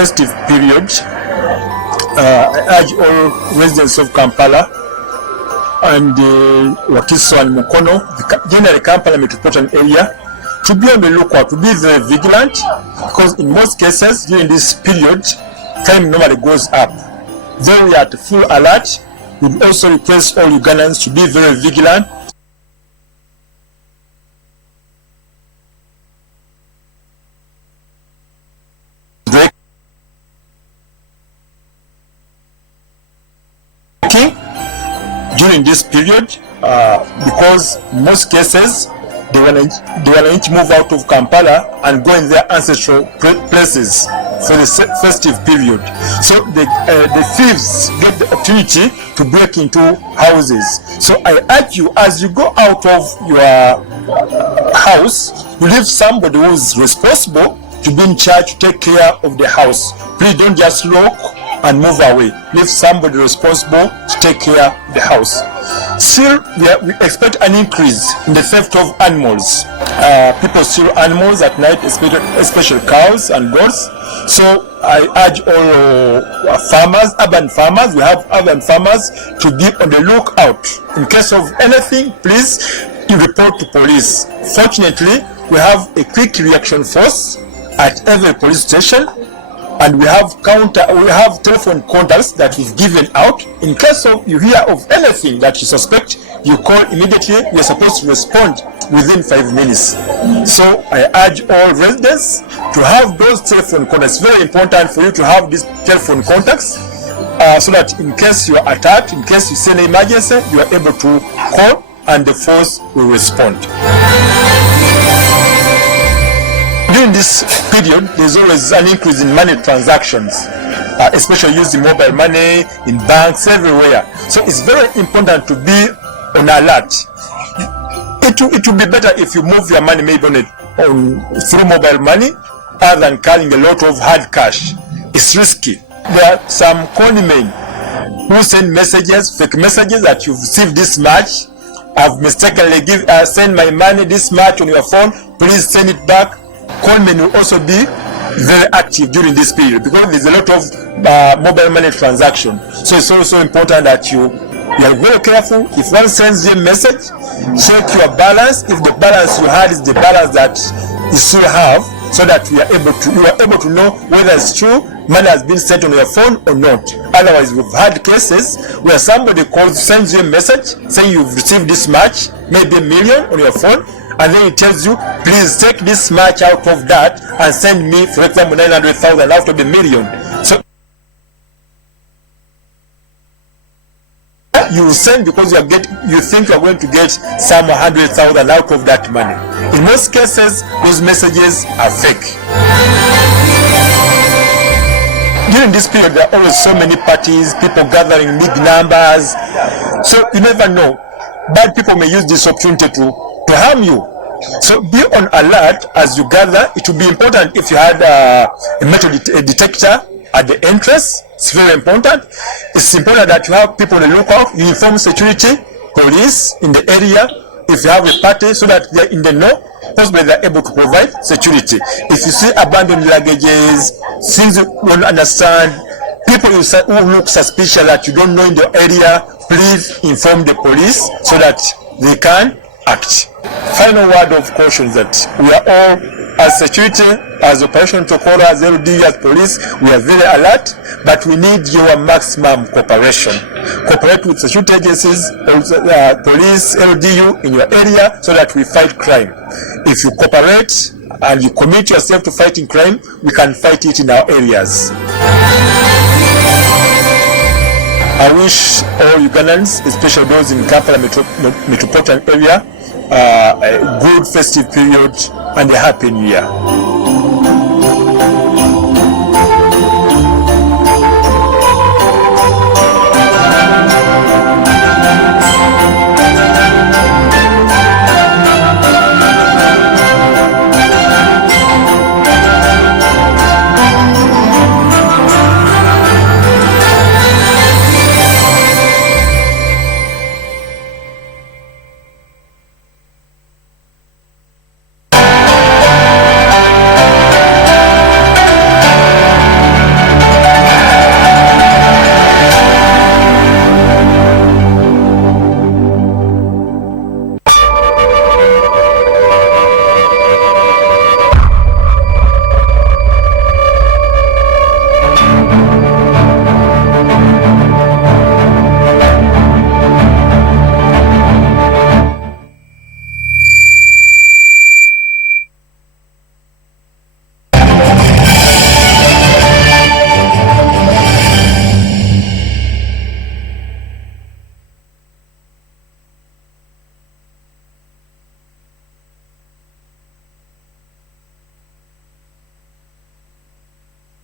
festive period, I urge all residents of Kampala and Wakiso and Mukono, generally Kampala metropolitan area, to be on the lookout, to be very vigilant, because in most cases during this period, crime normally goes up. Though we are at full alert, we also request all Ugandans to be very vigilant. During this period, because in most cases they will need to move out of Kampala and go in their ancestral places for the festive period. So the thieves get the opportunity to break into houses. So I urge you, as you go out of your house, you leave somebody who is responsible to be in charge to take care of the house. Please don't just lock and move away. Leave somebody responsible to take care of the house. Still, we expect an increase in the theft of animals. People steal animals at night, especially cows and goats. So I urge all farmers, urban farmers, we have urban farmers, to be on the lookout. In case of anything, please report to police. Fortunately, we have a quick reaction force at every police station, and we have telephone contacts that we've given out. In case of you hear of anything that you suspect, you call immediately. We are supposed to respond within 5 minutes. So I urge all residents to have those telephone contacts. It's very important for you to have these telephone contacts, so that in case you are attacked, in case you see an emergency, you are able to call and the force will respond. During this period, there's always an increase in money transactions, especially using mobile money in banks everywhere. So it's very important to be on alert. It will be better if you move your money maybe through mobile money other than carrying a lot of hard cash. It's risky. There are some conmen who send messages, fake messages, that you've received this much. I've mistakenly send my money this much on your phone. Please send it back. Conmen will also be very active during this period because there's a lot of mobile money transaction. So it's also important that you are very careful. If one sends you a message, check your balance. If the balance you had is the balance that you still have, so that you are able to know whether it's true, money has been sent on your phone or not. Otherwise, we've had cases where somebody sends you a message saying you've received this much, maybe $1 million on your phone, and then it tells you, please take this much out of that and send me, for example, 900,000 out of the $1 million. So you will send because you think you are going to get some 100,000 out of that money. In most cases, those messages are fake. During this period, there are always so many parties, people gathering big numbers. So you never know. Bad people may use this opportunity to harm you. So be on alert as you gather. It will be important if you had a metal detector at the entrance. It's very important. It's important that you have people on the lookout. You inform security, police in the area if you have a party, so that they're in the know. Possibly they're able to provide security. If you see abandoned luggages, things you don't understand, people who look suspicious that you don't know in the area, please inform the police so that they can act. Final word of caution is that we are all, as security, as Operation Tokora, as LD, as police, we are very alert, but we need your maximum cooperation. Cooperate with security agencies, police, LDU in your area, so that we fight crime. If you cooperate and you commit yourself to fighting crime, we can fight it in our areas. I wish all Ugandans, especially those in Kampala metropolitan area, a good festive period and a happy new year.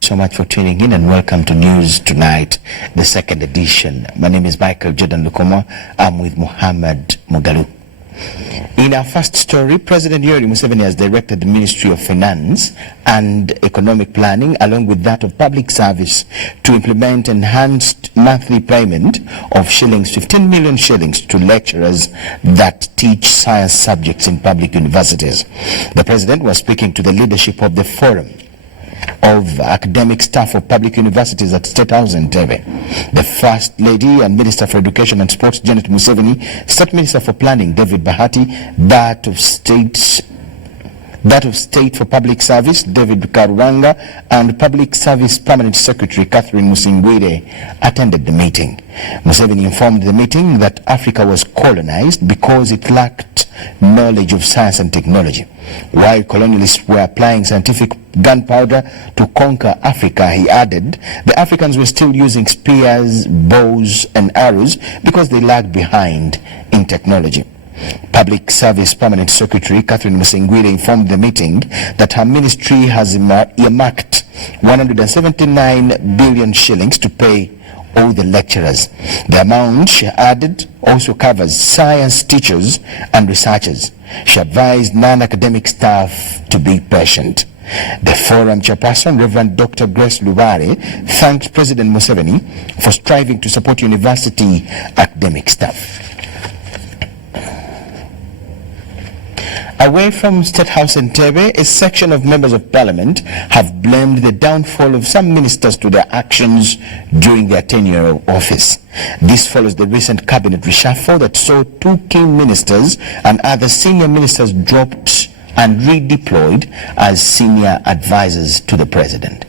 so much for tuning in and welcome to News Tonight, the second edition. My name is Michael Jordan Lukomo. I'm with Muhammad Mugalu. In our first story, President Yoweri Museveni has directed the Ministry of Finance and Economic Planning, along with that of Public Service, to implement enhanced monthly payment of 15 million shillings to lecturers that teach science subjects in public universities. The President was speaking to the leadership of the Forum of Academic Staff of Public Universities at State House in Entebbe. The First Lady and Minister for Education and Sports, Janet Museveni, State Minister for Planning, David Bahati, that of State for Public Service, David Karwanga, and Public Service Permanent Secretary, Catherine Musingwire, attended the meeting. Museveni informed the meeting that Africa was colonized because it lacked knowledge of science and technology. While colonialists were applying scientific gunpowder to conquer Africa, he added, the Africans were still using spears, bows, and arrows because they lagged behind in technology. Public Service Permanent Secretary Catherine Musingwire informed the meeting that her ministry has earmarked 179 billion shillings to pay all the lecturers. The amount, she added, also covers science teachers and researchers. She advised non-academic staff to be patient. The Forum chairperson, Reverend Dr. Grace Lubare, thanked President Museveni for striving to support university academic staff. Away from State House in Entebbe, a section of members of parliament have blamed the downfall of some ministers to their actions during their tenure of office. This follows the recent cabinet reshuffle that saw 2 key ministers and other senior ministers dropped and redeployed as senior advisors to the president.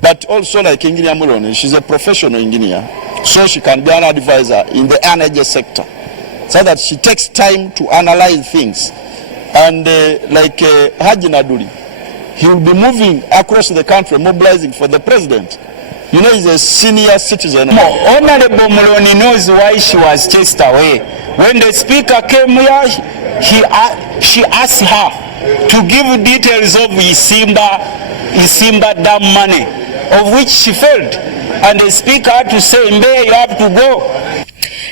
But also, like Engineer Muloni, she's a professional engineer, so she can be an advisor in the energy sector, so that she takes time to analyze things. And like Haji Naduri, he will be moving across the country, mobilizing for the president. You know, he's a senior citizen. Honorable Muloni knows why she was chased away. When the speaker came here, she asked her to give details of Isimba dam money, of which she failed. And the speaker had to say, Mbe, you have to go.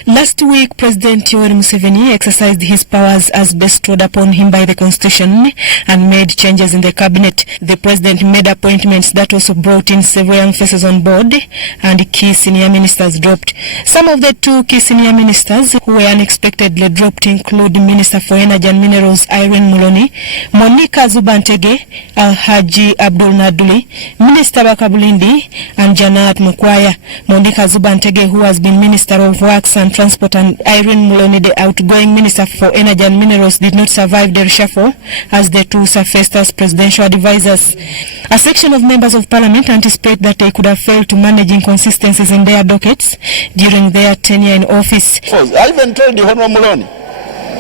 Last week, President Yoweri Museveni exercised his powers as bestowed upon him by the Constitution and made changes in the cabinet. The President made appointments that also brought in several young faces on board, and key senior ministers dropped. Some of the 2 key senior ministers who were unexpectedly dropped include Minister for Energy and Minerals Irene Muloni, Monica Zubantege, Alhaji Abdul Naduli, Minister Bakabulindi, and Janat Mukwaya. Monica Zubantege, who has been Minister of Works and Transport, and Irene Muloni, the outgoing Minister for Energy and Minerals, did not survive the reshuffle as the 2 surfaced as presidential advisors. A section of members of parliament anticipate that they could have failed to manage inconsistencies in their dockets during their tenure in office. I even told the Honorable Muloni,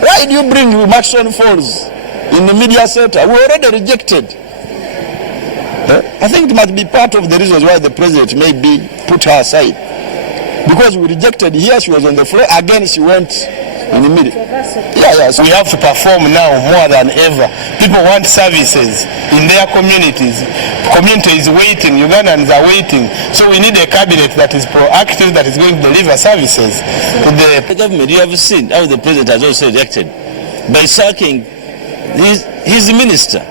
why do you bring Maxon Falls in the media center? We already rejected. I think it must be part of the reasons why the president may be put her aside. Because we rejected here, she was on the floor, again she went in the middle. Yes. We have to perform now more than ever. People want services in their communities. Community is waiting, Ugandans are waiting. So we need a cabinet that is proactive, that is going to deliver services to the government. You have seen how the president has also rejected by sacking his minister.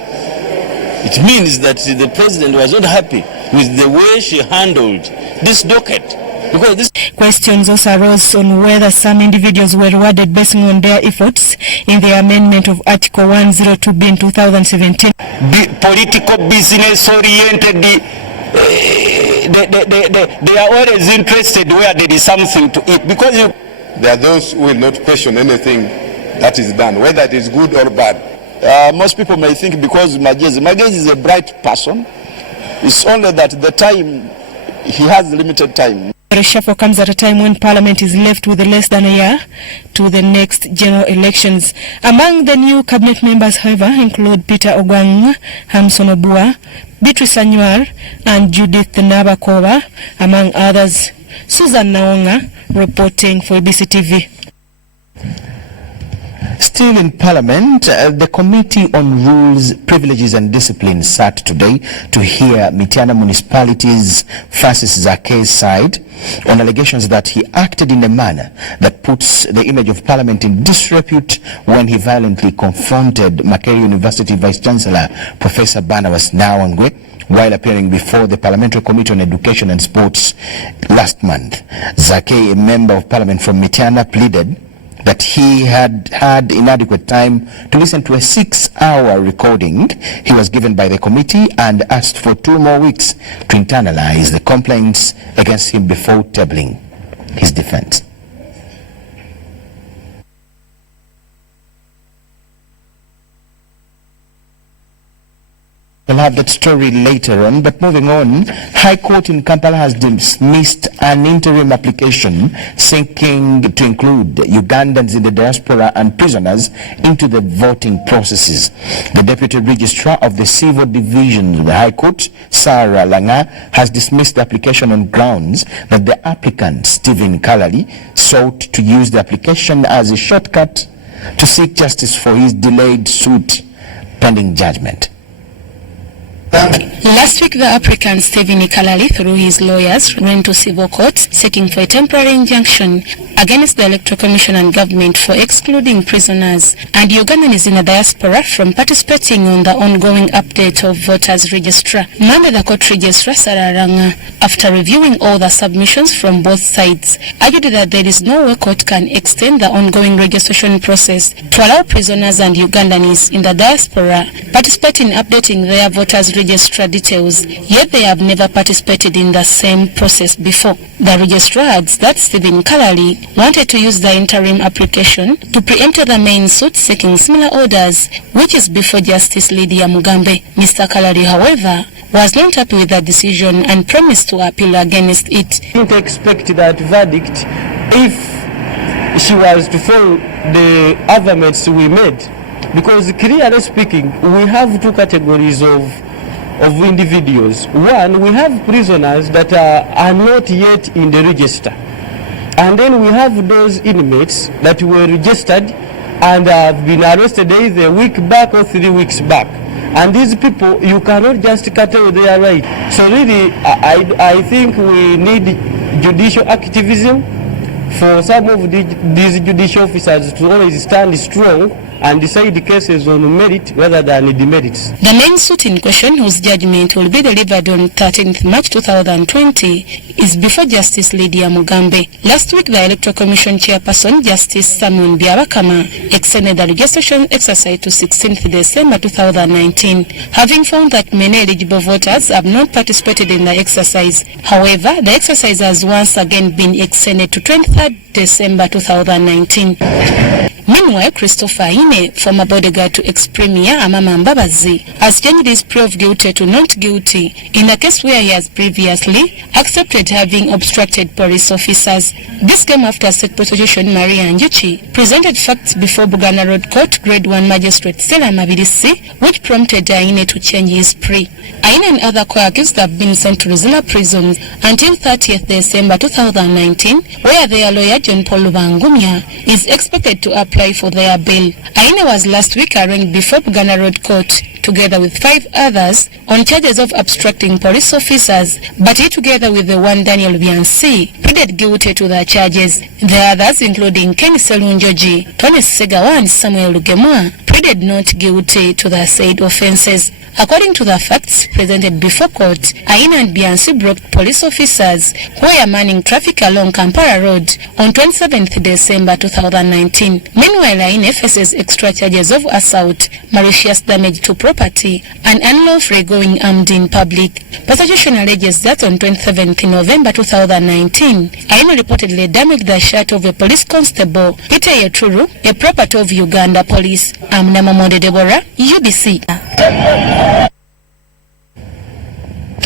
It means that the president was not happy with the way she handled this docket. Questions also arose on whether some individuals were rewarded based on their efforts in the amendment of Article 102B in 2017. Political business oriented, they are always interested where there is something to eat, because there are those who will not question anything that is done, whether it is good or bad. Most people may think because Magezi is a bright person, it's only that the time, he has limited time. The reshuffle comes at a time when Parliament is left with less than a year to the next general elections. Among the new cabinet members, however, include Peter Ogwang, Hamson Obua, Beatrice Anywar, and Judith Nabakova, among others. Susan Naonga reporting for UBC TV. Still in Parliament, the Committee on Rules, Privileges and Discipline sat today to hear Mityana Municipality's Francis Zake's side on allegations that he acted in a manner that puts the image of Parliament in disrepute when he violently confronted Makerere University Vice-Chancellor Professor Barnabas Nawangwe while appearing before the Parliamentary Committee on Education and Sports last month. Zake, a member of Parliament from Mityana, pleaded that he had had inadequate time to listen to a 6-hour recording he was given by the committee and asked for 2 more weeks to internalize the complaints against him before tabling his defense. We'll have that story later on, but moving on, High Court in Kampala has dismissed an interim application seeking to include Ugandans in the diaspora and prisoners into the voting processes. The Deputy Registrar of the Civil Division of the High Court, Sarah Langa, has dismissed the application on grounds that the applicant, Stephen Kalali, sought to use the application as a shortcut to seek justice for his delayed suit pending judgment. Last week, the applicant Stephen Kalali, through his lawyers, went to civil court seeking for a temporary injunction against the Electoral Commission and government for excluding prisoners and Ugandans in the diaspora from participating on the ongoing update of voters' register. Monday, the court registrar, Sarah Ranga, after reviewing all the submissions from both sides, argued that there is no way court can extend the ongoing registration process to allow prisoners and Ugandans in the diaspora participate in updating their voters' registrar details, yet they have never participated in the same process before. The registrar adds that Stephen Kalali wanted to use the interim application to preempt the main suit seeking similar orders, which is before Justice Lydia Mugambe. Mr. Kalali, however, was not happy with the decision and promised to appeal against it. I didn't expect that verdict if she was to follow the arguments we made, because clearly speaking, we have 2 categories of individuals. One, we have prisoners that are not yet in the register, and then we have those inmates that were registered and have been arrested either a week back or 3 weeks back, and these people, you cannot just curtail their right. So really, I think we need judicial activism for some of these judicial officers to always stand strong and decide the cases on merit rather than demerits. The main suit in question, whose judgment will be delivered on 13th March 2020, is before Justice Lydia Mugambe. Last week, the Electoral Commission Chairperson, Justice Samuel Byabakama, extended the registration exercise to 16th December 2019, having found that many eligible voters have not participated in the exercise. However, the exercise has once again been extended to 23rd December 2019. Meanwhile, Christopher Ine, former bodyguard to ex-premier Amama Mbabazi, has changed his plea of guilty to not guilty in a case where he has previously accepted having obstructed police officers. This came after State Prosecution Maria Njuchi presented facts before Buganda Road Court Grade 1 Magistrate Stella Mabilisi, which prompted Aine to change his plea. Aine and other co-accused have been sent to Rizila prison until 30th December 2019, where their lawyer John Paul Lubangumya is expected to apply for their bail. Aine was last week arraigned before Buganda Road Court together with 5 others on charges of obstructing police officers, but he, together with the one Daniel Biansi, pleaded guilty to the charges. The others, including Ken Selunjoji, Tony Segawa and Samuel Lugemwa, pleaded not guilty to the said offences. According to the facts presented before court, Aine and Biansi broke police officers who were manning traffic along Kampala Road on 27th December 2019. Meanwhile, Aine faces extra charges of assault, malicious damage to property, and unlawfully going armed in public. Prosecution alleges that on 27th November 2019, Aine reportedly damaged the shirt of a police constable, Peter Yeturu, a property of Uganda Police. I'm Namamode Deborah, UBC.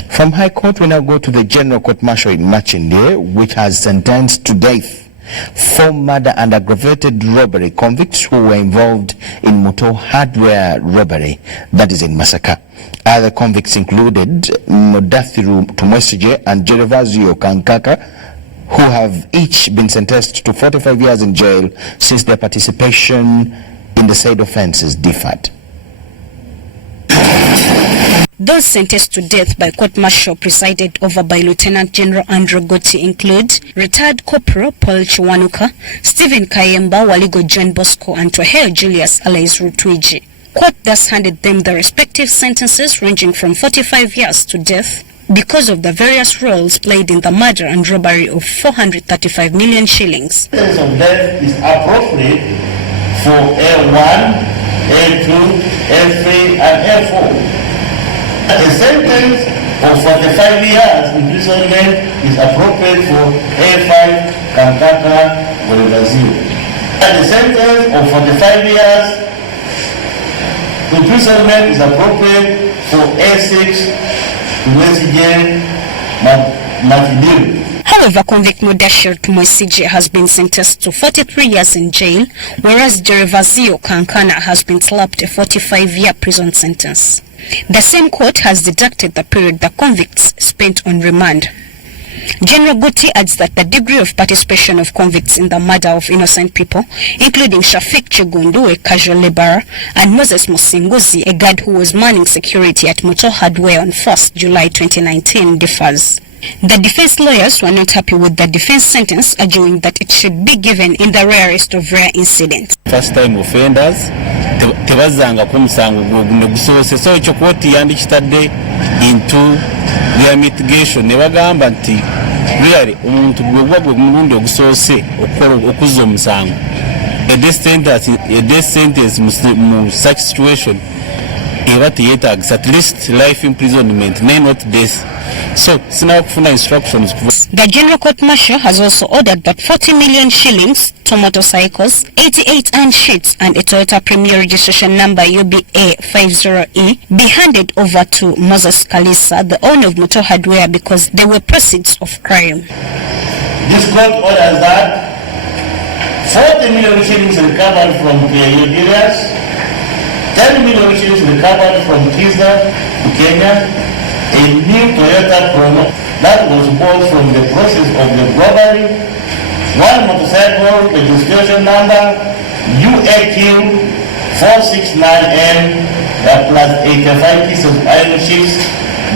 From High Court, we now go to the General Court Martial in Machinde, which has sentenced to death 4 murder and aggravated robbery convicts who were involved in Muto hardware robbery, that is in Masaka. Other convicts included Modathiru Tumwesije and Gervasio Kankaka, who have each been sentenced to 45 years in jail since their participation in in the said offences differed. Those sentenced to death by court-martial presided over by Lieutenant General Andrew Gotti include retired Corporal Paul Chiwanuka, Stephen Kayemba, Waligo John Bosco, and Twaheo Julius Alais Rutwiji. Court thus handed them the respective sentences ranging from 45 years to death because of the various roles played in the murder and robbery of 435 million shillings. The sentence of death is appropriate for A1, A2, A3, and A4. A sentence of 45 years imprisonment is appropriate for A5, Kankaka, Bolivazio. And a sentence of 45 years imprisonment is appropriate for A6, Mwesije, Matidiru. However, convict Mudashir Tumwesije has been sentenced to 43 years in jail, whereas Jerevazio Kankana has been slapped a 45-year prison sentence. The same court has deducted the period the convicts spent on remand. General Gotti adds that the degree of participation of convicts in the murder of innocent people, including Shafik Chigundu, a casual laborer, and Moses Musinguzi, a guard who was manning security at Motor Hardware on 1st July 2019, differs. The defense lawyers were not happy with the defense sentence, arguing that it should be given in the rarest of rare incidents. First-time offenders tebazanga kumusango guno gusose so ekyo koti yandikitadde into their mitigation ne bagamba nti really omuntu gwe mulundi ogusose okuza omusango a death sentence mu such situation eba teyetagisa at least life imprisonment not death. So, instructions. The General Court Martial has also ordered that 40 million shillings, two motorcycles, 88 iron sheets, and a Toyota Premier registration number UBA 50E be handed over to Moses Kalisa, the owner of Motor Hardware, because they were proceeds of crime. This court orders that 40 million shillings recovered from Kenya, 10 million shillings recovered from Kizza to Kenya, a new Toyota Chrono that was bought from the process of the robbery, one motorcycle registration number UAQ 469N plus 85 pieces of iron sheets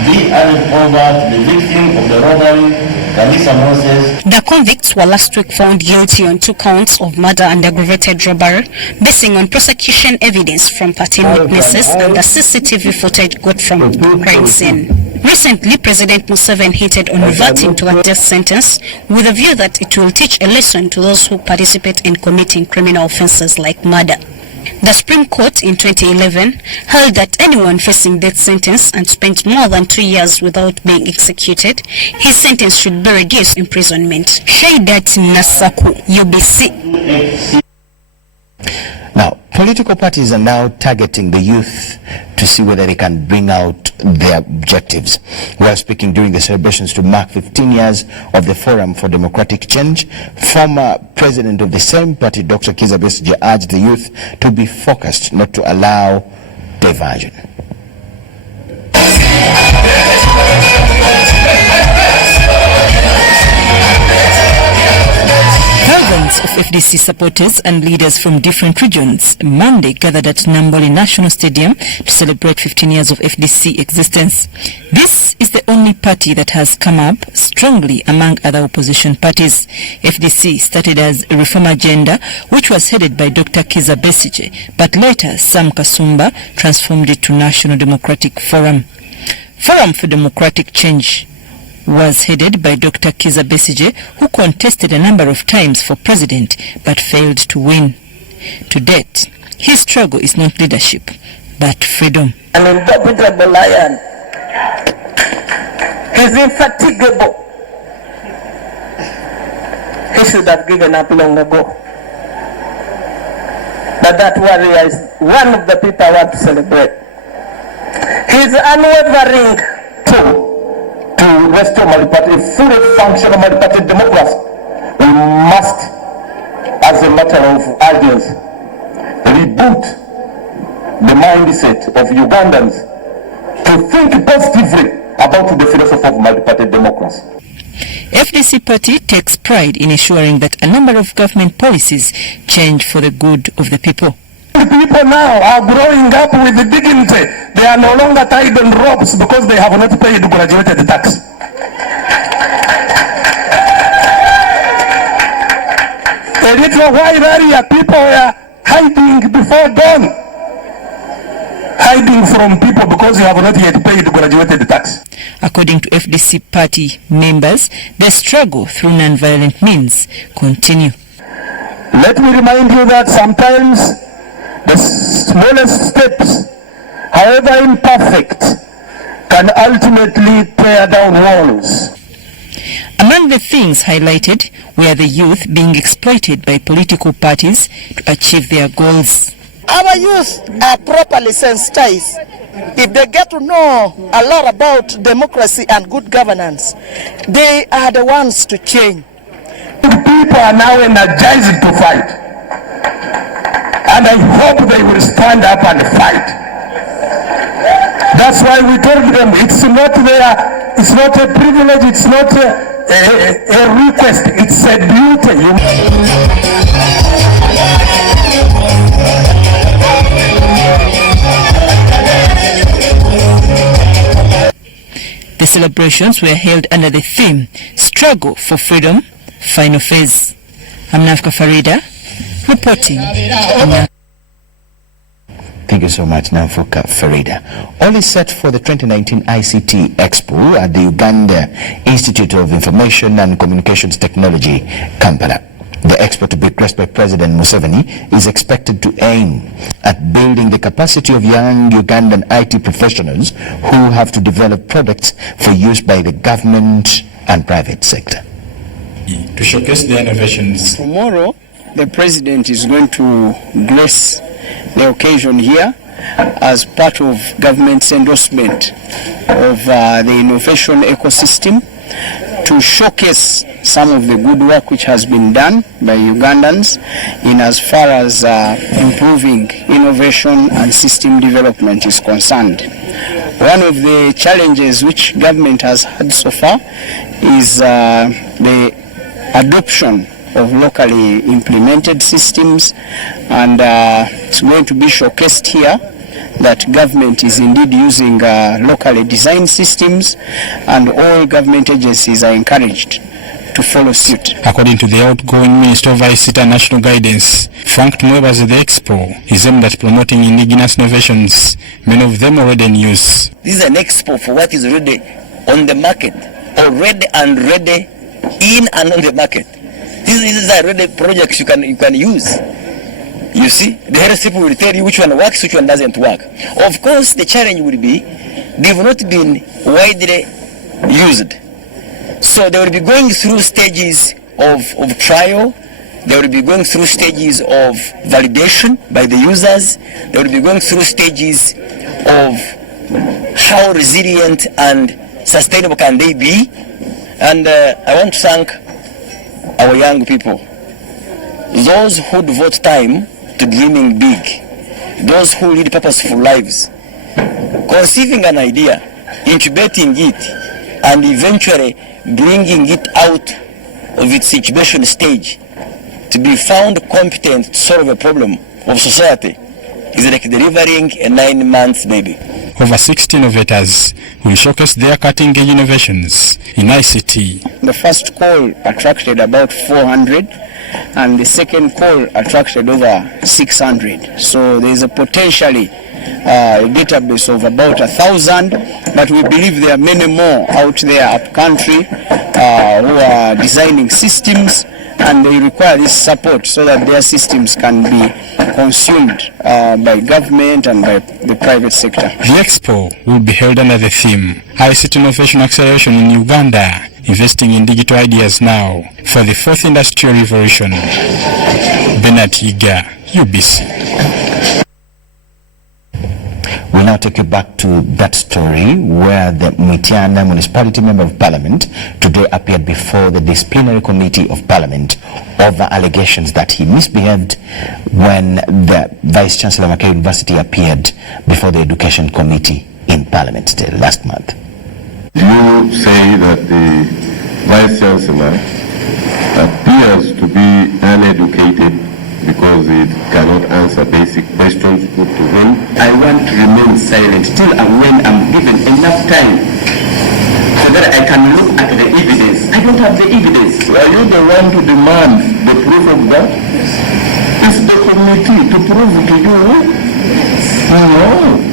be handed over to the victim of the robbery, Kalisa Moses. The convicts were last week found guilty on 2 counts of murder and aggravated robbery, basing on prosecution evidence from party witnesses and the CCTV footage got from the crime scene. Recently, President Museveni hinted on reverting to a death sentence with a view that it will teach a lesson to those who participate in committing criminal offences like murder. The Supreme Court in 2011 held that anyone facing death sentence and spent more than 2 years without being executed, his sentence should be reduced imprisonment. Shaidat Nasaku, UBC. Now, political parties are now targeting the youth to see whether they can bring out their objectives. While speaking during the celebrations to mark 15 years of the Forum for Democratic Change, former president of the same party, Dr. Kizza Besigye, urged the youth to be focused, not to allow diversion. Thousands of FDC supporters and leaders from different regions Monday gathered at Namboli National Stadium to celebrate 15 years of FDC existence. This is the only party that has come up strongly among other opposition parties. FDC started as a reform agenda which was headed by Dr. Kizza Besigye, but later Sam Kasumba transformed it to National Democratic Forum. Forum for Democratic Change was headed by Dr. Kizza Besigye, who contested a number of times for president but failed to win. To date, his struggle is not leadership but freedom. An indomitable lion. He's infatigable. He should have given up long ago. But that warrior is one of the people I want to celebrate. He's unwavering too. To restore Malipati, a fully functional Malipati democracy, we must, as a matter of urgency, reboot the mindset of Ugandans to think positively about the philosophy of Malipati democracy. FDC party takes pride in ensuring that a number of government policies change for the good of the people. People now are growing up with dignity. They are no longer tied on ropes because they have not paid graduated tax. A little while earlier, people were hiding before dawn. Hiding from people because you have not yet paid graduated tax. According to FDC party members, the struggle through non-violent means continue. Let me remind you that sometimes the smallest steps, however imperfect, can ultimately tear down walls. Among the things highlighted were the youth being exploited by political parties to achieve their goals. Our youth are properly sensitized. If they get to know a lot about democracy and good governance, they are the ones to change. People are now energized to fight. And I hope they will stand up and fight. That's why we told them it's not a privilege, it's not a request, it's a duty. The celebrations were held under the theme, Struggle for Freedom, Final Phase. I'm Nafka Farida, reporting. Thank you so much, Nafka Farida. All is set for the 2019 ICT Expo at the Uganda Institute of Information and Communications Technology, Kampala. The expo, to be graced by President Museveni, is expected to aim at building the capacity of young Ugandan IT professionals who have to develop products for use by the government and private sector. To showcase their innovations. Tomorrow, the President is going to grace the occasion here as part of government's endorsement of the innovation ecosystem, to showcase some of the good work which has been done by Ugandans in as far as improving innovation and system development is concerned. One of the challenges which government has had so far is the adoption of locally implemented systems, and it's going to be showcased here that government is indeed using locally designed systems, and all government agencies are encouraged to follow suit. According to the outgoing Minister of ICT and National Guidance, Frank Tumwebaze, the expo is aimed at promoting indigenous innovations, many of them already in use. This is an expo for what is already on the market, already and ready in and on the market. These are already projects you can use. You see, the health people will tell you which one works, which one doesn't work. Of course, the challenge will be they have not been widely used. So they will be going through stages of trial. They will be going through stages of validation by the users. They will be going through stages of how resilient and sustainable can they be. And I want to thank our young people, those who devote time to dreaming big, those who lead purposeful lives, conceiving an idea, incubating it, and eventually bringing it out of its incubation stage to be found competent to solve a problem of society is like delivering a 9-month baby. Over 60 innovators will showcase their cutting-edge innovations in ICT. The first call attracted about 400, and the second call attracted over 600. So there is a potentially a database of about 1,000, but we believe there are many more out there up country who are designing systems, and they require this support so that their systems can be consumed by government and by the private sector. The expo will be held under the theme ICT Innovation Acceleration in Uganda, investing in digital ideas now for the fourth industrial revolution. Bernard Yiga, UBC. We'll now take you back to that story where the Mitiana Municipality Member of Parliament today appeared before the Disciplinary Committee of Parliament over allegations that he misbehaved when the Vice Chancellor of Mackay University appeared before the Education Committee in Parliament still last month. You say that the Vice Chancellor appears to be uneducated because it cannot answer basic questions proof of that? It's the committee to prove to you. No.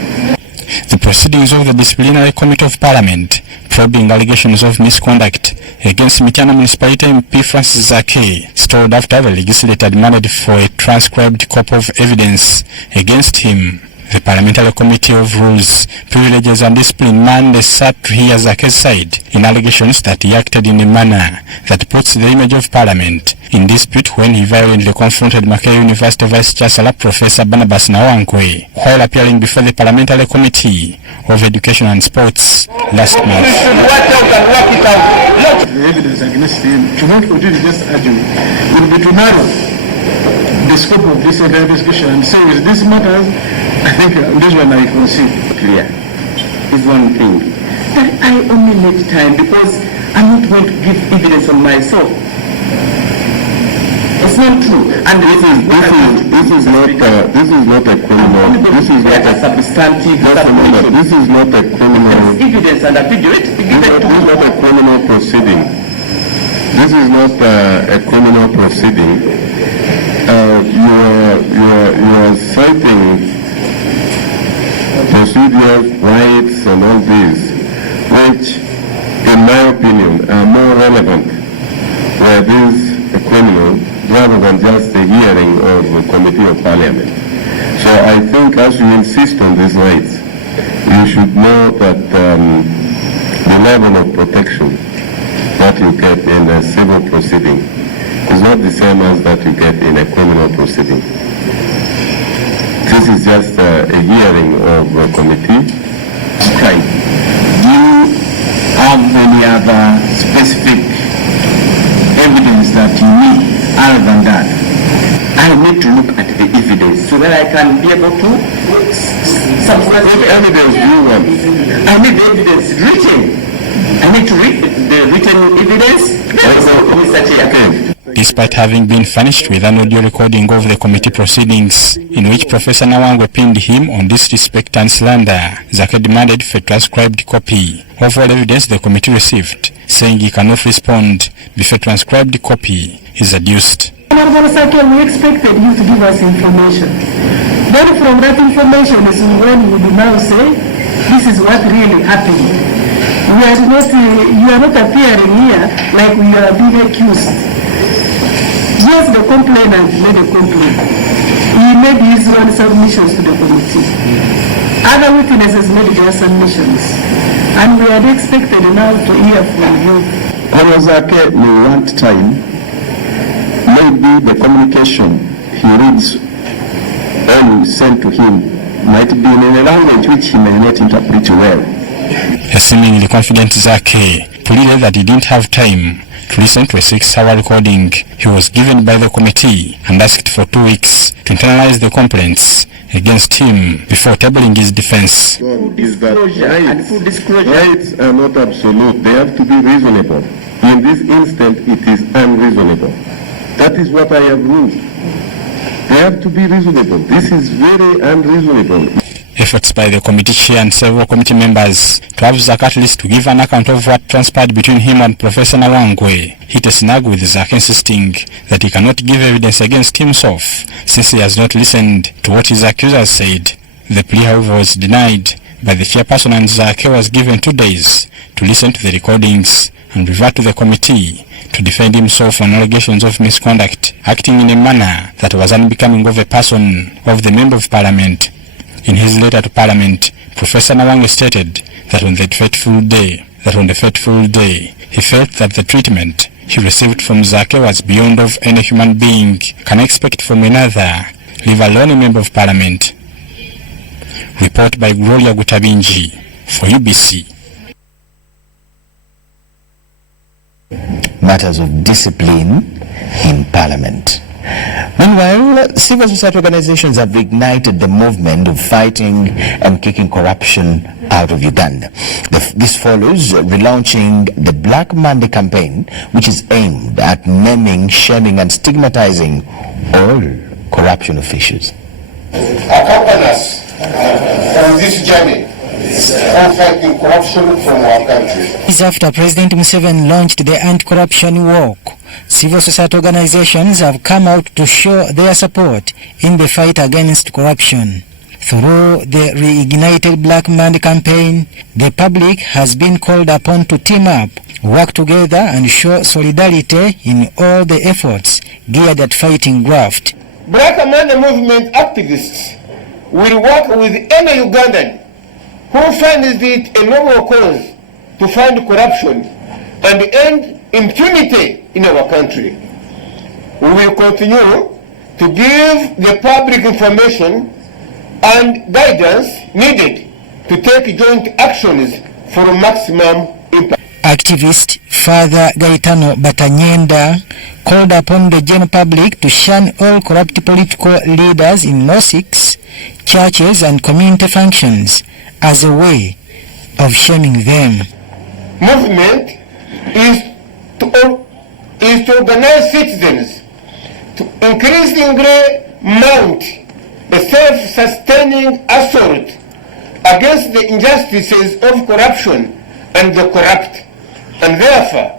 The proceedings of the Disciplinary Committee of Parliament probing allegations of misconduct against Mityana Municipality MP Francis Zake stalled after the legislature demanded for a transcribed copy of evidence against him. The Parliamentary Committee of Rules, Privileges and Discipline Monday sat to hear Zake's side in allegations that he acted in a manner that puts the image of Parliament in dispute when he violently confronted Makerere University Vice Chancellor Professor Barnabas Nawankwe while appearing before the Parliamentary Committee of Education and Sports last month. The evidence against him, to not continue just arguing, will be to narrow the scope of this entire discussion and say, with this matter, I think this one I can see clear. Is one thing. But I only need time because I'm not going to give evidence on myself. It's not true. And this is not a criminal. This is not a substantive. This is not a criminal. Evidence and affidavit. This is not a criminal proceeding. This is not a criminal proceeding. You are citing procedures, rights, and all these, which, in my opinion, are more relevant where this a criminal rather than just a hearing of the Committee of Parliament. So I think as you insist on these rights, you should know that the level of protection that you get in a civil proceeding is not the same as that you get in a criminal proceeding. This is just a hearing of a committee. Okay. Do you have any other specific evidence that you need other than that? I need to look at the evidence so that I can be able to substantiate. What evidence do you want? I need the evidence written. I need to read the written evidence. Okay. Despite having been furnished with an audio recording of the committee proceedings in which Professor Nawangwe pinned him on disrespect and slander, Zake demanded for a transcribed copy of all evidence the committee received, saying he cannot respond before a transcribed copy is adduced. Honorable Zake, we expected you to give us information. Then from that information is when you would now say, this is what really happened. You are not appearing here like we are being accused. Yes, the complainant made a complaint. He made his own submissions to the committee. Other witnesses made their submissions. And we had expected now to hear from you. Honorable Zake may want time. Maybe the communication he reads or we send to him might be in a language which he may not interpret well. A seemingly confident Zake pleaded that he didn't have time to listen to a 6-hour recording he was given by the committee and asked for 2 weeks to internalize the complaints against him before tabling his defense. Rights are not absolute. They have to be reasonable. In this instance, it is unreasonable. That is what I have ruled. They have to be reasonable. This is very unreasonable. Efforts by the committee chair and several committee members to have Zake at least to give an account of what transpired between him and Professor Nawangwe hit a snag with Zake insisting that he cannot give evidence against himself since he has not listened to what his accusers said. The plea, however, was denied by the chairperson and Zake was given 2 days to listen to the recordings and revert to the committee to defend himself on allegations of misconduct, acting in a manner that was unbecoming of a person of the Member of Parliament. In his letter to Parliament, Professor Nawangwe stated that on the fateful day, he felt that the treatment he received from Zake was beyond of any human being can expect from another, leave alone a Member of Parliament. Report by Gloria Gutabinji for UBC. Matters of discipline in Parliament. Meanwhile, civil society organizations have ignited the movement of fighting and kicking corruption out of Uganda. This follows relaunching the Black Monday campaign, which is aimed at naming, shaming and stigmatizing all corruption officials. Accompany us on this journey of fighting corruption from our country. This is after President Museveni launched the anti-corruption walk. Civil society organizations have come out to show their support in the fight against corruption. Through the reignited Black Monday campaign, the public has been called upon to team up, work together and show solidarity in all the efforts geared at fighting graft. Black Monday movement activists will work with any Ugandan who finds it a noble cause to find corruption and end impunity in our country. We will continue to give the public information and guidance needed to take joint actions for maximum impact. Activist Father Gaetano Batanyenda called upon the general public to shun all corrupt political leaders in mosques, churches and community functions as a way of shaming them. Movement is to organize citizens to increasingly mount a self-sustaining assault against the injustices of corruption and the corrupt, and therefore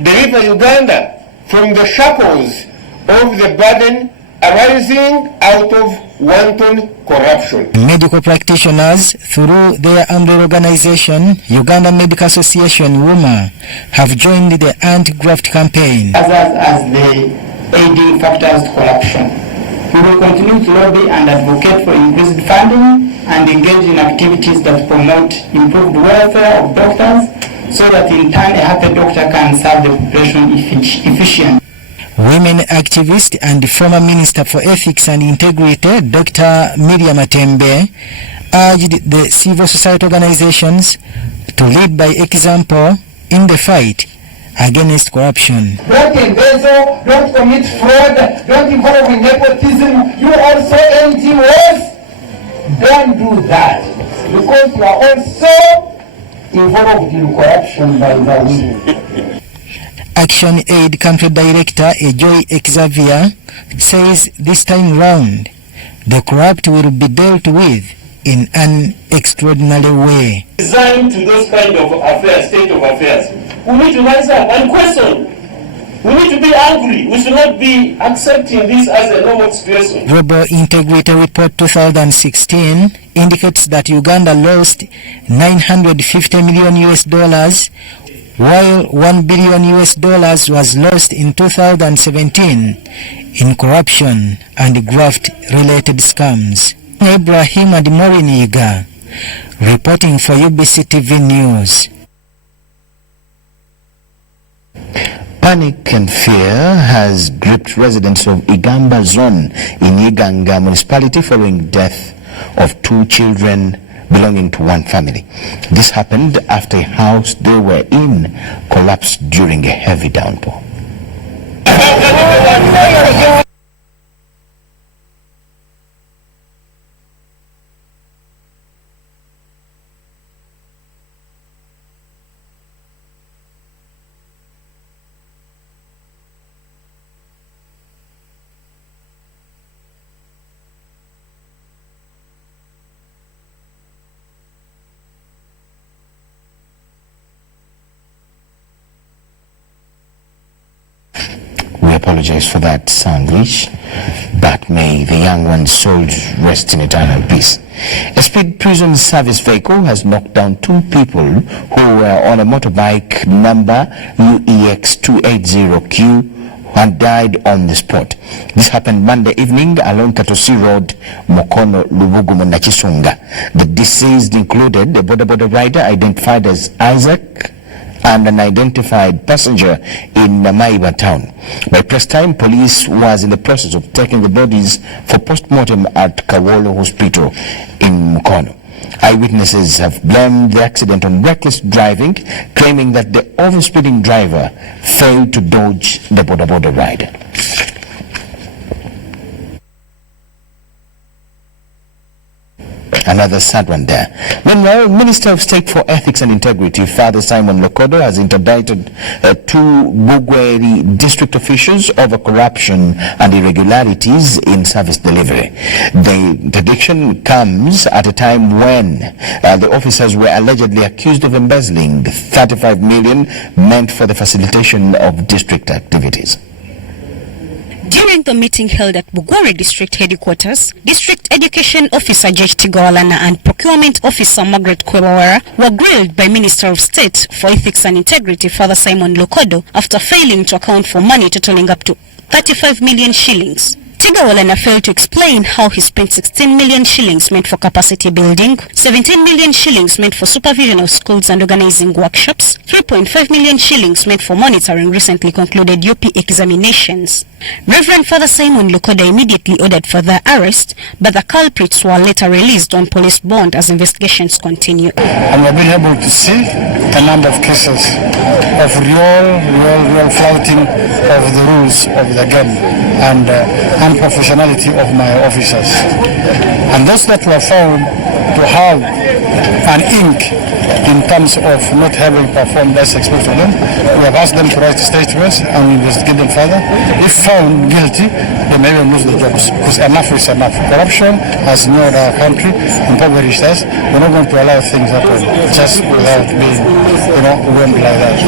deliver Uganda from the shackles of the burden arising out of wanton corruption. Medical practitioners, through their umbrella organization, Uganda Medical Association (WUMA), have joined the anti-graft campaign. As the aiding factors to corruption. We will continue to lobby and advocate for increased funding and engage in activities that promote improved welfare of doctors so that in turn a happy doctor can serve the population efficiently. Women activist and former Minister for Ethics and Integrity, Dr. Miriam Atembe, urged the civil society organizations to lead by example in the fight against corruption. Don't embezzle, don't commit fraud, don't involve in nepotism. You also anything else, don't do that because you are also involved in corruption by the will. Action Aid Country Director Ejoy Xavier says this time round the corrupt will be dealt with in an extraordinary way. Designed to those kind of affairs, state of affairs, we need to rise up and question. We need to be angry. We should not be accepting this as a normal situation. Global Integrity Report 2016 indicates that Uganda lost $950 million, while $1 billion was lost in 2017 in corruption and graft-related scams. Ibrahim and Maureen Yiga, reporting for UBC TV News. Panic and fear has gripped residents of Igamba Zone in Iganga municipality following death of 2 children belonging to one family. This happened after a house they were in collapsed during a heavy downpour. We apologize for that Sanglish, but may the young one's souls rest in eternal peace. A speed prison service vehicle has knocked down 2 people who were on a motorbike number UEX280Q and died on the spot. This happened Monday evening along Katosi Road, Mokono, Lubugumu, Nachisunga. The deceased included a boda rider identified as Isaac and an identified passenger in Namaiba town. By press time, police was in the process of taking the bodies for post-mortem at Kawolo Hospital in Mukono. Eyewitnesses have blamed the accident on reckless driving, claiming that the overspeeding driver failed to dodge the boda rider. Another sad one there. Meanwhile, Minister of State for Ethics and Integrity, Father Simon Lokodo, has interdicted two Bugweri district officials over corruption and irregularities in service delivery. The interdiction comes at a time when the officers were allegedly accused of embezzling 35 million meant for the facilitation of district activities. During the meeting held at Bugweri District Headquarters, District Education Officer Judge Tigawalana and Procurement Officer Margaret Kwebawara were grilled by Minister of State for Ethics and Integrity Father Simon Lokodo after failing to account for money totaling up to 35 million shillings. Tigawalana failed to explain how he spent 16 million shillings meant for capacity building, 17 million shillings meant for supervision of schools and organizing workshops, 3.5 million shillings meant for monitoring recently concluded UP examinations. Reverend Father Simon Lokodo immediately ordered further arrest, but the culprits were later released on police bond as investigations continue. And we've been able to see a number of cases of real flouting of the rules of the game and unprofessionality of my officers. And those that were found to have an ink in terms of not having performed as expected of them, we have asked them to write statements and we investigate them further. If found guilty, they may even lose their jobs, because enough is enough. Corruption has gnawed our country, impoverished us. We're not going to allow things happen just without being, ruined like that.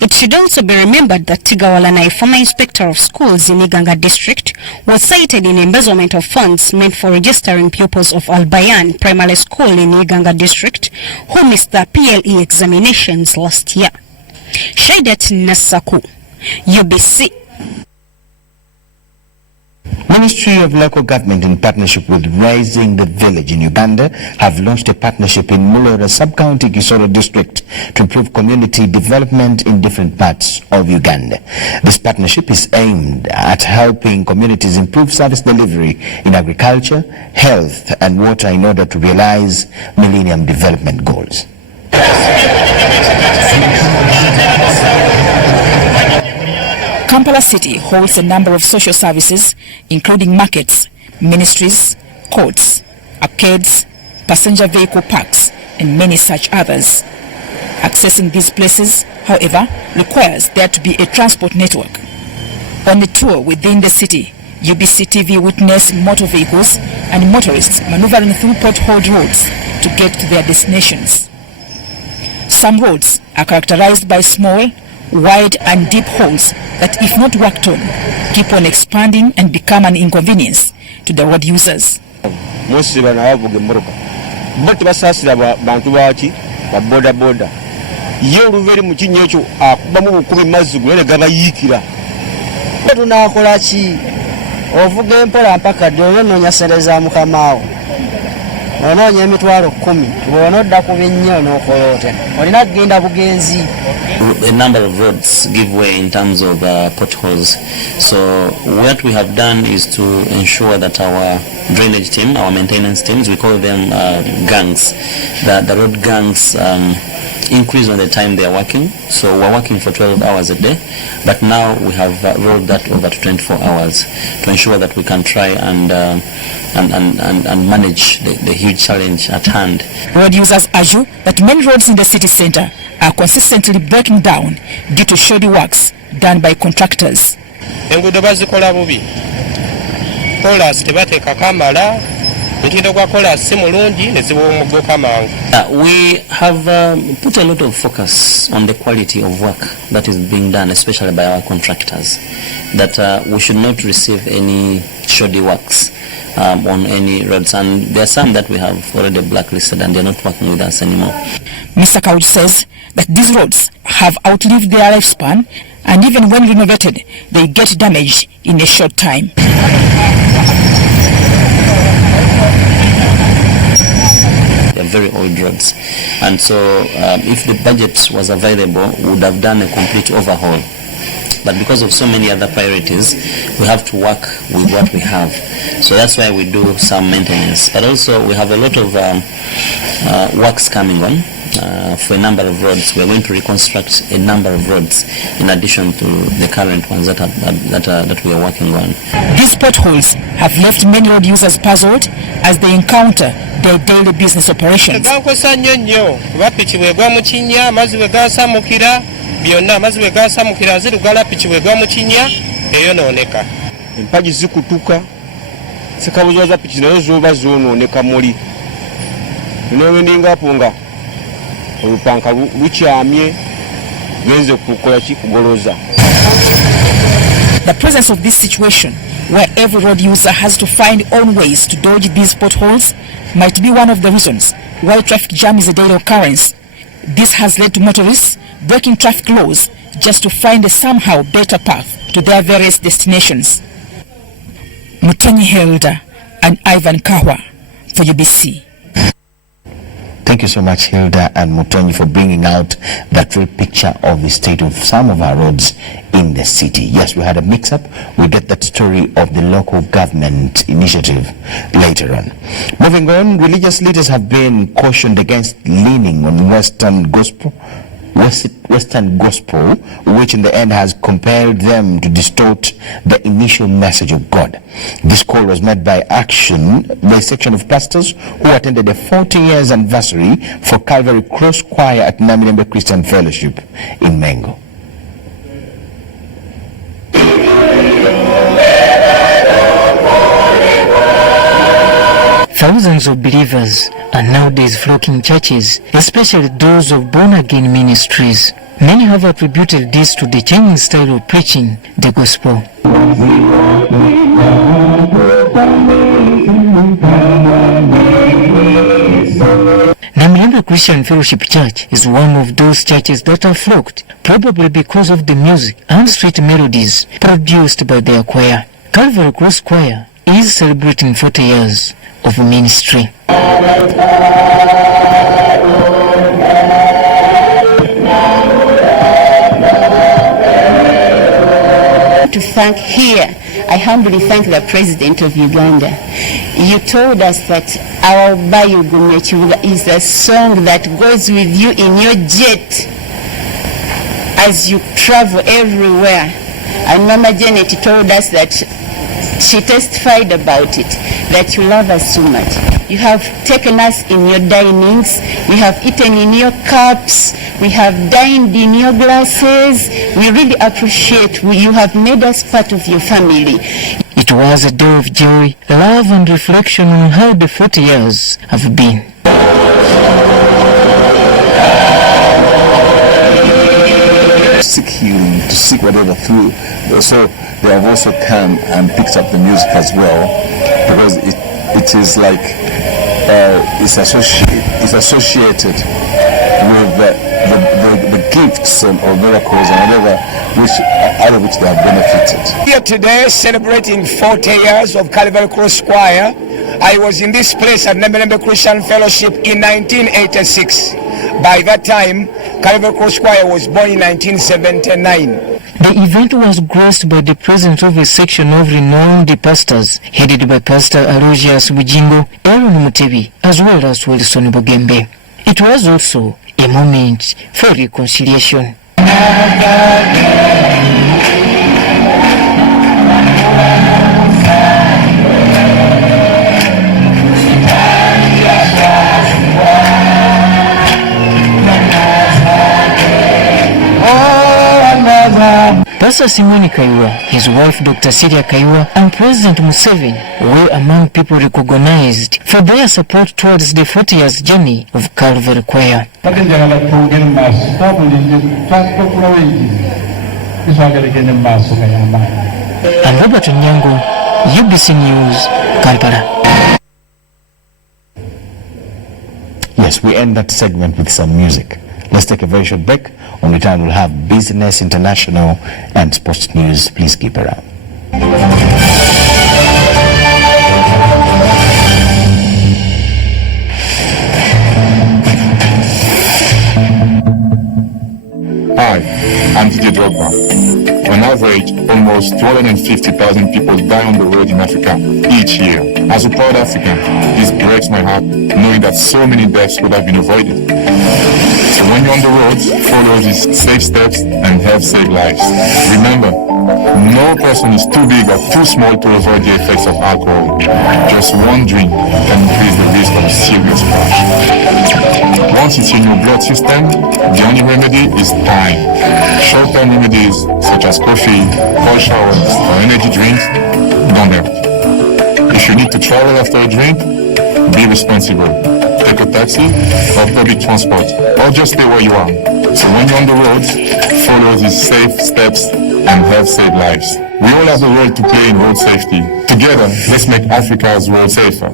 It should also be remembered that Tigawalana, a former inspector of schools in Iganga district, was cited in embezzlement of funds meant for registering pupils of Al Bayan Primary School in Iganga district who missed the PLE examinations last year. Shaidat Nasaku, UBC. Ministry of Local Government, in partnership with Raising the Village in Uganda, have launched a partnership in Mulora Sub-County Kisoro District to improve community development in different parts of Uganda. This partnership is aimed at helping communities improve service delivery in agriculture, health and water in order to realize Millennium Development Goals. Kampala City holds a number of social services, including markets, ministries, courts, arcades, passenger vehicle parks, and many such others. Accessing these places, however, requires there to be a transport network. On the tour within the city, UBC TV witnessed motor vehicles and motorists maneuvering through potholed roads to get to their destinations. Some roads are characterized by small, wide and deep holes that, if not worked on, keep on expanding and become an inconvenience to the road users. ononye emitwalo 10 onodda ku binnyo n'okoloota olina kugenda bugenzi. A number of roads give way in terms of potholes. So what we have done is to ensure that our drainage team, our maintenance teams, we call them gangs, the road gangs increase on the time they are working. So we're working for 12 hours a day, but now we have rolled that over to 24 hours to ensure that we can try and manage the huge challenge at hand. Road users argue that main roads in the city center are consistently breaking down due to shoddy works done by contractors. Enguudo bazikola bubi. Kolas tebateeka kamala. We have put a lot of focus on the quality of work that is being done, especially by our contractors, that we should not receive any shoddy works on any roads, and there are some that we have already blacklisted and they're not working with us anymore. Mr. Kaud says that these roads have outlived their lifespan, and even when renovated, they get damaged in a short time. They're very old roads, and so if the budget was available, we would have done a complete overhaul. but because of so many other priorities, we have to work with what we have. So that's why we do some maintenance. But also we have a lot of works coming on. For a number of roads. We're going to reconstruct a number of roads in addition to the current ones that we are working on. These potholes have left many road users puzzled as they encounter their daily business operations. Empagi zikutuka zikabuzo za piki nazo zoba zonooneka muli nowendingaponga olupanka lukyamye genze kukola kikugoloza. The presence of this situation, where every road user has to find own ways to dodge these potholes, might be one of the reasons why traffic jam is a daily occurrence. This has led to motorists breaking traffic laws just to find a somehow better path to their various destinations. Mutenyi Hilda and Ivan Kahwa for UBC. Thank you so much, Hilda and Mutonyi, for bringing out that real picture of the state of some of our roads in the city. Yes, we had a mix-up. We'll get that story of the local government initiative later on. Moving on, religious leaders have been cautioned against leaning on Western gospel, which in the end has compelled them to distort the initial message of God. This call was made by a section of pastors who attended the 40 years anniversary for Calvary Cross Choir at Namilembe Christian Fellowship in Mengo. Thousands of believers are nowadays flocking churches, especially those of born-again ministries. Many have attributed this to the changing style of preaching the gospel. Namilembe Christian Fellowship Church is one of those churches that are flocked, probably because of the music and sweet melodies produced by their choir. Calvary Cross Choir is celebrating 40 years of ministry. To thank here, I humbly thank the President of Uganda. You told us that our Bayugumechibuga is a song that goes with you in your jet as you travel everywhere. And Mama Janet told us that she testified about it, that you love us so much. You have taken us in your dinings, we have eaten in your cups, we have dined in your glasses. We really appreciate you have made us part of your family. It was a day of joy, love and reflection on how the 40 years have been. Seek healing, to seek whatever through. So they have also come and picked up the music as well, because it is like it's associated with the gifts or miracles and whatever out of which they have benefited. Here today celebrating 40 years of Calvary Cross Choir. I was in this place at Namilembe Christian Fellowship in 1986. By that time, Calvary Cross Choir was born in 1979. The event was graced by the presence of a section of renowned pastors headed by Pastor Aloysius Bujingo, Aaron Mutebi, as well as Wilson Bogembe. It was also a moment for reconciliation. Pastor Simoni Kaiwa, his wife Dr. Siria Kaiwa, and President Museveni were among people recognized for their support towards the 40 years journey of Calvary Choir. And Robert Nyango, UBC News, Kampala. Yes, we end that segment with some music. Let's take a very short break. On return, we'll have business, international, and sports news. Please keep around. Hi, and Didier Drogba. On average, almost 250,000 people die on the road in Africa each year. As a proud African, this breaks my heart knowing that so many deaths could have been avoided. So when you're on the road, follow these safe steps and help save lives. Remember, no person is too big or too small to avoid the effects of alcohol. Just one drink can increase the risk of a serious crash. Once it's in your blood system, the only remedy is time. Short-term remedies such as coffee, cold showers, or energy drinks don't help. If you need to travel after a drink, be responsible. Take a taxi or public transport, or just stay where you are. So when you're on the road, follow these safe steps and help save lives. We all have a role to play in road safety. Together, let's make Africa's road safer.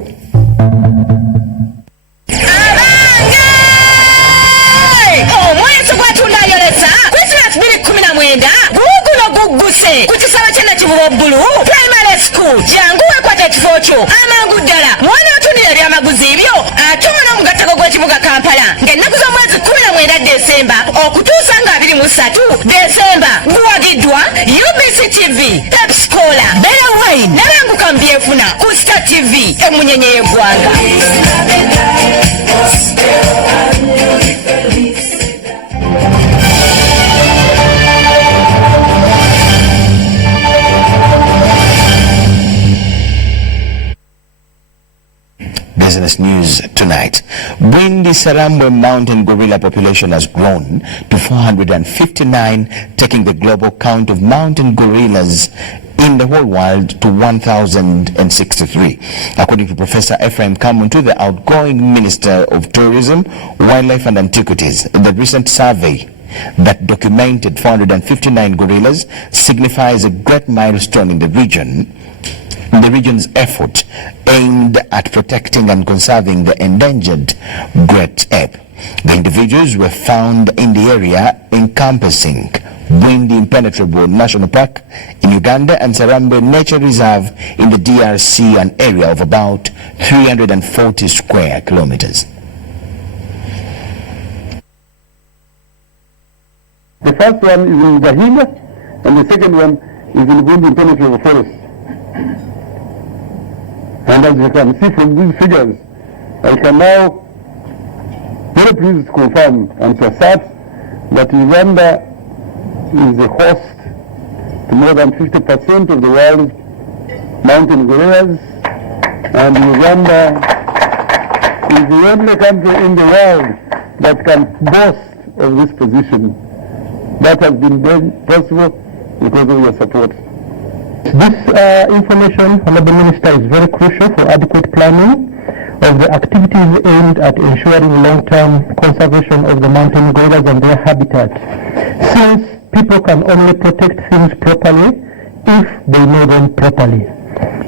Primary school jangu wekwata ekifo kyo amangu ddala mwana otunira ebyamaguzi ebyo atuma n'omugattako gw'ekibuga Kampala ng'ennaku z'omwezi 19 Desemba okutuusa nga 23 Desemba guwagiddwa UBC TV, Pepsi-Cola, Bella Wine n'abanguka mu byefuna ku Star TV emunyenye y'eggwanga. Business news tonight. Bwindi Sarambwe mountain gorilla population has grown to 459, taking the global count of mountain gorillas in the whole world to 1,063. According to Professor Ephraim Kamuntu, the outgoing Minister of Tourism, Wildlife and Antiquities, the recent survey that documented 459 gorillas signifies a great milestone in the region's effort aimed at protecting and conserving the endangered great ape. The individuals were found in the area encompassing Bwindi Impenetrable National Park in Uganda and Sarambe Nature Reserve in the DRC, an area of about 340 square kilometers. The first one is in Gahila and the second one is in Bwindi Impenetrable Forest. And as you can see from these figures, I can now very pleased to confirm and to assert that Uganda is a host to more than 50% of the world's mountain gorillas, and Uganda is the only country in the world that can boast of this position. That has been made possible because of your support. This information, Honorable Minister, is very crucial for adequate planning of the activities aimed at ensuring long-term conservation of the mountain gorillas and their habitat, since people can only protect things properly if they know them properly.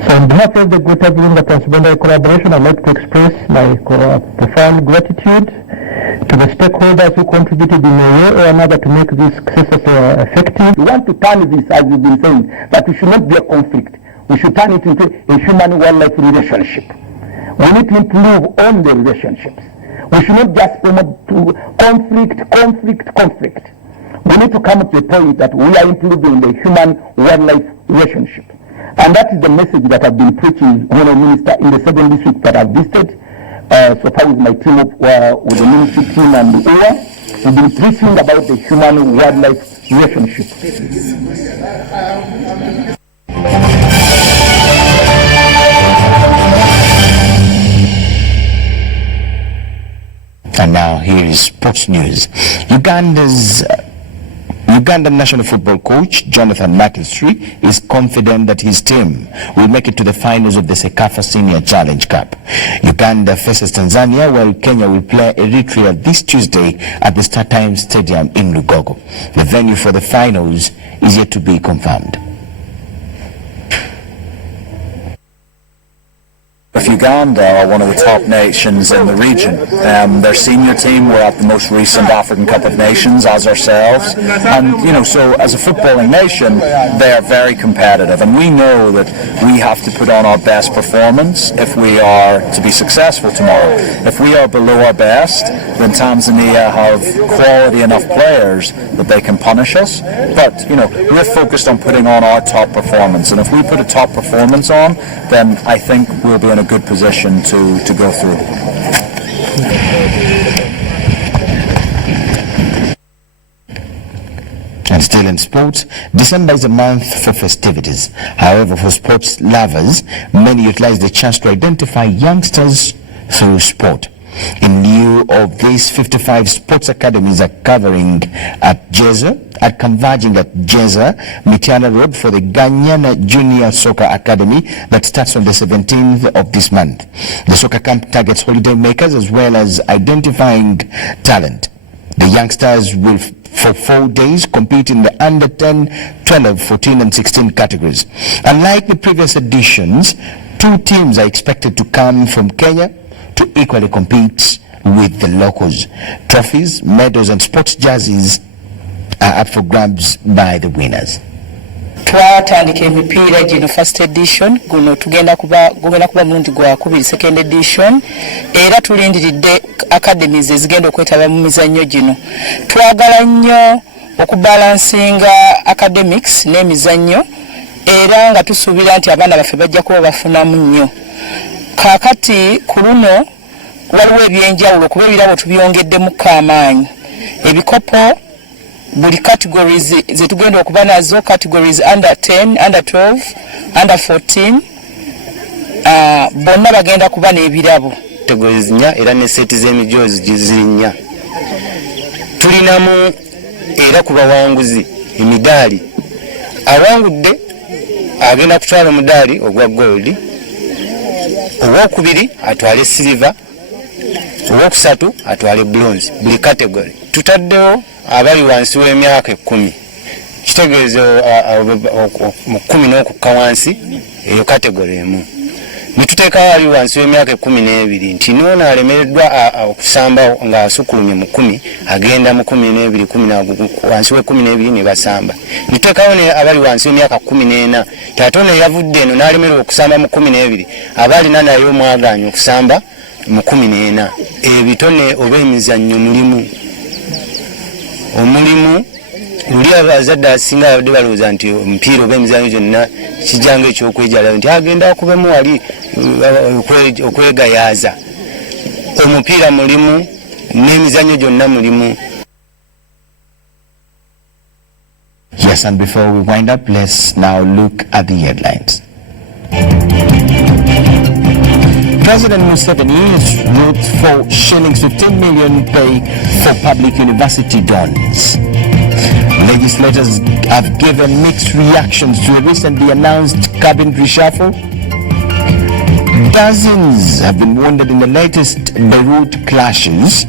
So on behalf of the Greater Virunga Transboundary Collaboration, I'd like to express my profound gratitude to the stakeholders who contributed in a way or another to make this exercise effective. We want to turn this, as you've been saying, that it should not be a conflict. We should turn it into a human-wildlife relationship. We need to improve on the relationships. We should not just promote conflict. We need to come to a point that we are improving the human-wildlife relationship. And that is the message that I've been preaching, Honourable Minister, in the 7 districts that I've visited. So far with my team, with the ministry team and the OA, we've been preaching about the human-wildlife relationship. And now here is sports news. Ugandan national football coach Jonathan McIlstry is confident that his team will make it to the finals of the Sekafa Senior Challenge Cup. Uganda faces Tanzania, while Kenya will play Eritrea this Tuesday at the StarTimes Stadium in Lugogo. The venue for the finals is yet to be confirmed. A few Uganda are one of the top nations in the region. Their senior team were at the most recent African Cup of Nations as ourselves, and so as a footballing nation they are very competitive, and we know that we have to put on our best performance if we are to be successful tomorrow. If we are below our best, then Tanzania have quality enough players that they can punish us, but we're focused on putting on our top performance, and if we put a top performance on, then I think we'll be in a good position to go through. And still in sports, December is a month for festivities. However, for sports lovers, many utilize the chance to identify youngsters through sport. In lieu of this, 55 sports academies are converging at Jeza, Mitiana Road for the Ganyana Junior Soccer Academy that starts on the 17th of this month. The soccer camp targets holiday makers as well as identifying talent. The youngsters will for 4 days compete in the under 10, 12, 14 and 16 categories. Unlike the previous editions, 2 teams are expected to come from Kenya to equally compete with the locals. Trophies, medals and sports jerseys are up for grabs by the winners. Twatandika emipiira gino first edition guno gugenda kuba mulungi gwakubiri second edition, era tulindiridde academies ezigenda okwetaba mu mizannyo gino. Twagala nnyo okubalansinga academics n'emizannyo, era nga tusuubira nti abaana baffe bajja kuba bafunamu nnyo. Kaakati ku luno waliwo ebyenjawulo kuba ebirabo tubyongeddemu amaanyi. Ebikopo buli categories zetugenda okuba nazo, categories under 10, under 12, under 14, bonna bagenda kuba n'ebirabo. Categories nnya era ne seti z'emijozi ziri nnya. Tulinamu era ku bawanguzi emidaali. Awangudde agenda kutwala omudaali ogwa gold, owokubiri atwale silver, owokusatu atwale bronze. Buli category tutaddewo abali wansi w'emyaka 10. Kitegeeza mu 10 n'okukka wansi eyo category emu. Nituteekawo ali wansi w'emyaka 12 nti n'ono alemereddwa okusamba ng'asukulumye mu 10 agenda mu 12, 10 wansi we 12 ne basamba. Nituteekawo ne abali wansi w'emyaka 14 ate ono yavudde eno n'alemererwa okusamba mu 12 aba alina naye omwagaanya okusamba mu 14. Ebitone oba emizannyo omulimu luli abazadde asinga abadde balowooza nti omupiira oba emizannyo gyonna kijjanga ekyokwejala nti agenda okubemu wali okwegayaaza. Omupiira mulimu n'emizannyo gyonna mulimu. Yes, and before we wind up, let's now look at the headlines. President Museveni wrote for shillings 15 million pay for public university dons. Legislators have given mixed reactions to a recently announced cabinet reshuffle. Dozens have been wounded in the latest Beirut clashes.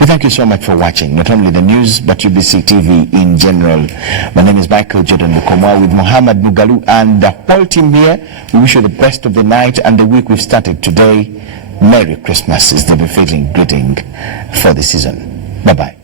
We thank you so much for watching, not only the news, but UBC TV in general. My name is Michael Jordan Lukomwa with Muhammad Mugalu and the whole team here. We wish you the best of the night and the week we've started today. Merry Christmas is the befitting greeting for the season. Bye-bye.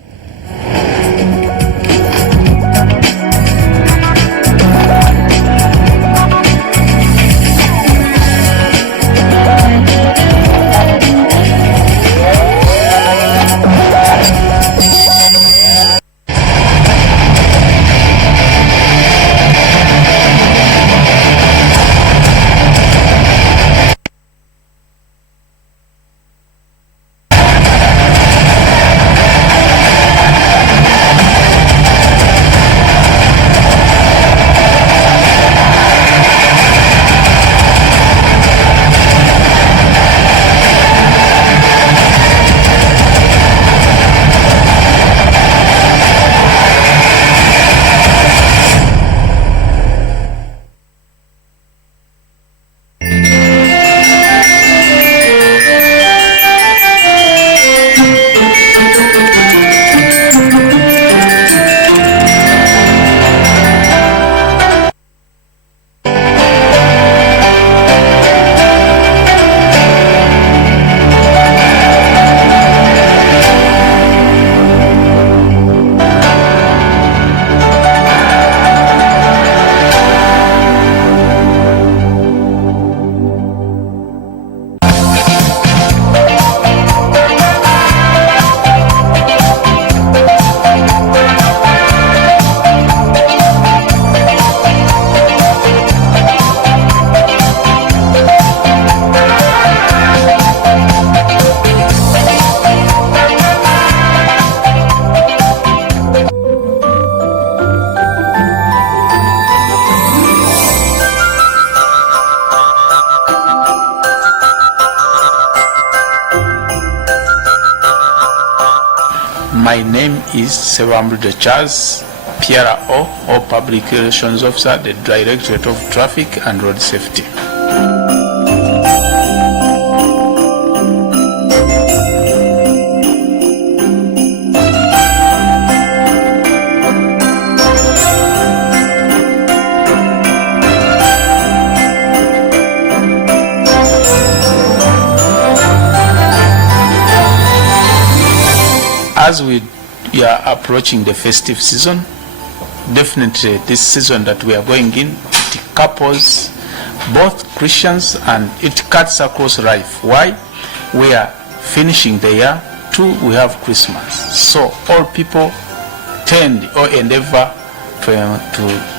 My name is Sebambude Charles, PRO or Public Relations Officer, the Directorate of Traffic and Road Safety. As we are approaching the festive season, definitely this season that we are going in, it couples both Christians and it cuts across life. Why? We are finishing the year. 2, we have Christmas. So all people tend or endeavor to